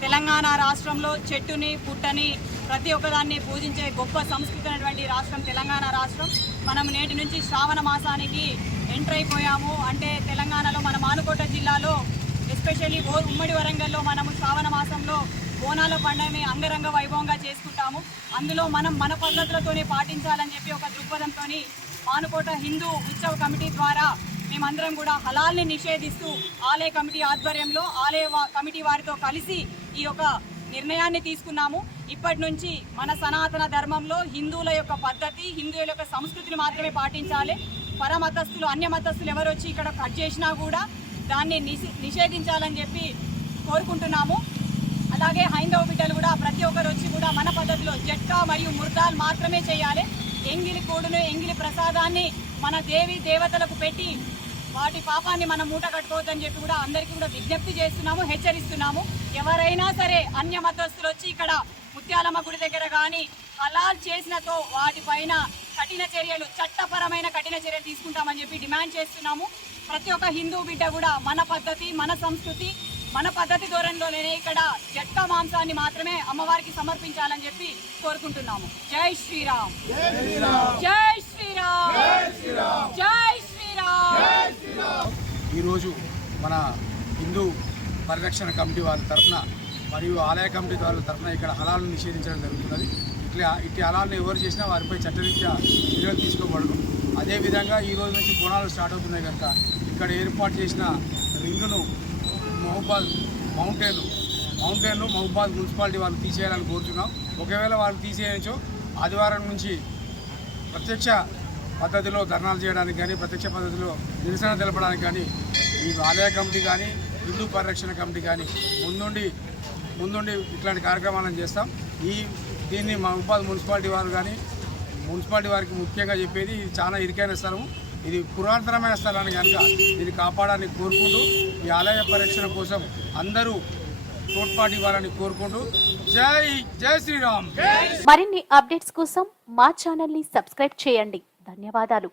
తెలంగాణ రాష్ట్రంలో చెట్టుని పుట్టని ప్రతి ఒక్కదాన్ని పూజించే గొప్ప సంస్కృతి అయినటువంటి రాష్ట్రం తెలంగాణ రాష్ట్రం. మనం నేటి నుంచి శ్రావణ మాసానికి ఎంటర్ అయిపోయాము. అంటే తెలంగాణలో మన మానుకోట జిల్లాలో ఎస్పెషల్లీ ఓ ఉమ్మడి వరంగల్లో మనము శ్రావణ మాసంలో బోనాల పండుగని అంగరంగ వైభవంగా చేసుకుంటాము. అందులో మనం మన పద్ధతులతోనే పాటించాలని చెప్పి ఒక దృక్పథంతో మానుకోట హిందూ ఉత్సవ కమిటీ ద్వారా మేమందరం కూడా హలాల్ని నిషేధిస్తూ ఆలయ కమిటీ ఆధ్వర్యంలో ఆలయ కమిటీ వారితో కలిసి ఈ యొక్క నిర్ణయాన్ని తీసుకున్నాము. ఇప్పటి నుంచి మన సనాతన ధర్మంలో హిందువుల యొక్క పద్ధతి హిందువుల యొక్క సంస్కృతిని మాత్రమే పాటించాలి. పరమతస్థులు అన్య మతస్థులు ఎవరు వచ్చి ఇక్కడ కట్ చేసినా కూడా దాన్ని నిషేధించాలని చెప్పి కోరుకుంటున్నాము. అలాగే హైందవ బిడ్డలు కూడా ప్రతి ఒక్కరు వచ్చి కూడా మన పద్ధతిలో జట్కా మరియు మృతాలు మాత్రమే చేయాలి. ఎంగిలి కూడును ఎంగిలి ప్రసాదాన్ని మన దేవి దేవతలకు పెట్టి వాటి పాపాన్ని మనం మూట కట్టుకోవద్దని చెప్పి కూడా అందరికీ కూడా విజ్ఞప్తి చేస్తున్నాము హెచ్చరిస్తున్నాము. ఎవరైనా సరే అన్య మతస్థులు వచ్చి ఇక్కడ ముత్యాలమ్మ గుడి దగ్గర కానీ హలాల్ చేసినతో వాటిపైన కఠిన చర్యలు చట్టపరమైన కఠిన చర్యలు తీసుకుంటామని చెప్పి డిమాండ్ చేస్తున్నాము. ప్రతి ఒక్క హిందూ బిడ్డ కూడా మన పద్ధతి మన సంస్కృతి మన పద్ధతి ధోరణిలోనే ఇక్కడ జట్కా మాంసాన్ని మాత్రమే అమ్మవారికి సమర్పించాలని చెప్పి కోరుకుంటున్నాము. జై శ్రీరామ్. జై శ్రీరామ్. ఈరోజు మన హిందూ పరిరక్షణ కమిటీ వారి తరఫున మరియు ఆలయ కమిటీ వారి తరఫున ఇక్కడ హలాలను నిషేధించడం జరుగుతున్నది. ఇట్లా ఇట్టి హలాలను ఎవరు చేసినా వారిపై చట్టరీత్యా చర్యలు తీసుకోబడదు అదేవిధంగా ఈరోజు నుంచి బోనాలు స్టార్ట్ అవుతున్నాయి కనుక ఇక్కడ ఏర్పాటు చేసిన రింగును మహబాద్ మౌంటైన్ మౌంటైన్ మహబాద్ మున్సిపాలిటీ వాళ్ళు తీసేయాలని కోరుతున్నాం ఒకవేళ వాళ్ళు తీసేయచ్చో ఆదివారం నుంచి ప్రత్యక్ష పద్ధతిలో ధర్నాలు చేయడానికి కానీ ప్రత్యక్ష పద్ధతిలో నిరసన తెలపడానికి కానీ ఈ ఆలయ కమిటీ కానీ హిందూ పరిరక్షణ కమిటీ కానీ ముందుండి ముందుండి ఇట్లాంటి కార్యక్రమాలను చేస్తాం. ఈ దీన్ని మా ఉపాధి మున్సిపాలిటీ వారు కానీ మున్సిపాలిటీ వారికి ముఖ్యంగా చెప్పేది ఇది చాలా ఇరుకైన స్థలం ఇది పురాతనమైన స్థలాన్ని కనుక దీన్ని కాపాడాలని కోరుకుంటూ ఈ ఆలయ పరిరక్షణ కోసం అందరూ తోడ్పాటు ఇవ్వాలని కోరుకుంటూ జై జై శ్రీరామ్! మరిన్ని అప్డేట్స్ కోసం మా ఛానల్ని సబ్స్క్రైబ్ చేయండి. ధన్యవాదాలు.